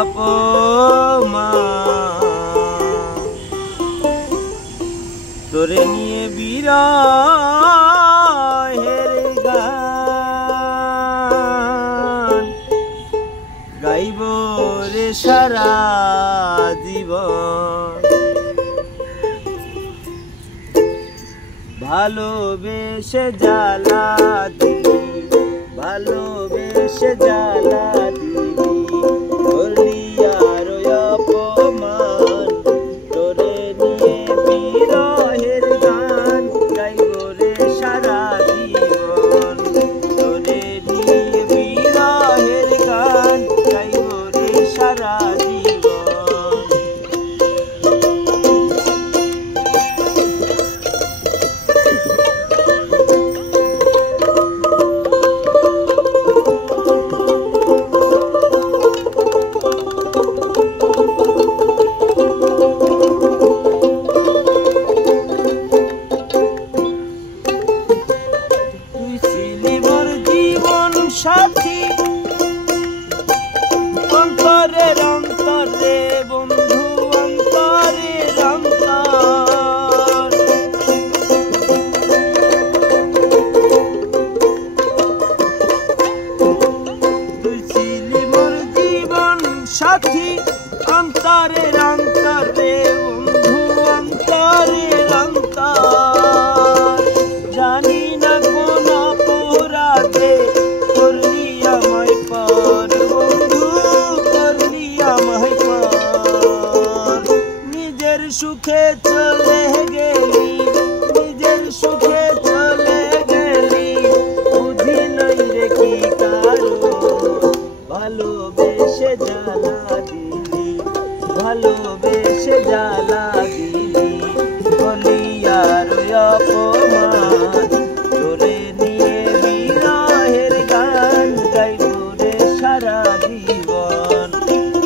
অপমান তোরে নিয়ে বিরহের গান গাইব রে সারা জীবন। ভালোবেসে জ্বালা দিলি, ভালোবেসে জ্বালা দিলি, করলি আর অপমান তোরে নিয়ে বিরহের গান গাইব রে সারা জীবন। তোরে নিয়ে বিরহের গান গাইব রে সারা জীবন। সাথী অন্তরের অন্তরে বন্ধু অন্তরের অন্তর, তুই ছিলি মোর জীবন সাথী অন্তরের অন্তরে বন্ধু অন্তরের অন্তর। জানি না কোন অপরাধে করলি আমায় পর বন্ধু, করলি আমায় পর। নিজের সুখে চলে গেলি, নিজের সুখে চলে গেলি, বুঝি নাই রে কি কারণ। ভালোবেসে জ্বালা দিলি, ভালোবেসে জ্বালা দিলি, করলি আর অপমান তোরে নিয়ে বিরহের গান গাইব রে সারা জীবন।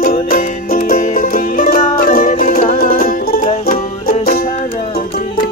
তোরে নিয়ে বিরহের গান গাইব রে সারা জীবন।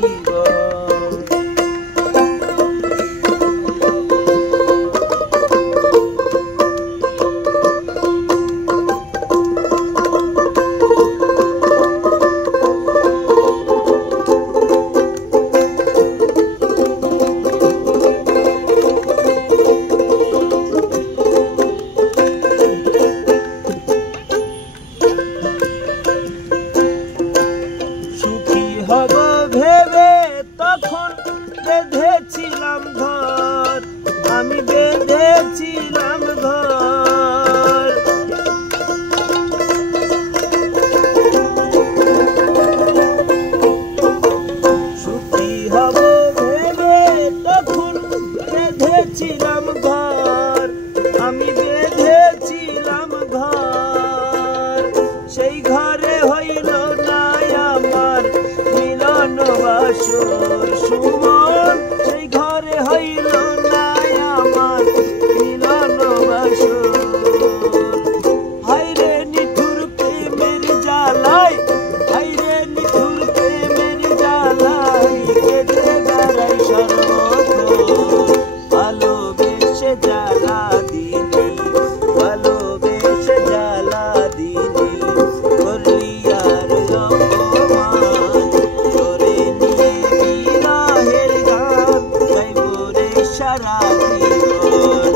হব ভেবে তখন বেঁধেছিলাম ঘর, আমি বেঁধেছিলাম ঘর। সুখী হব ভেবে তখন বেঁধেছিলাম ঘর, আমি বেঁধেছিলাম ঘর। সেই ঘরে হইল না আমার মিলন বাসর সুমন, সেই ঘরে হইল না আমার মিলন বাসর। হায়রে নিঠুর প্রেমের জ্বালায়, হায়রে নিঠুর প্রেমের জ্বালায়, কেঁদে বেড়াই সর্বক্ষণ। ভালোবেসে জ্বালা দিলি, ভালোবেসে জ্বালা দিলি, করলি আর অপমান তোরে নিয়ে বিরহের গান গাইব রে সারা জীবন।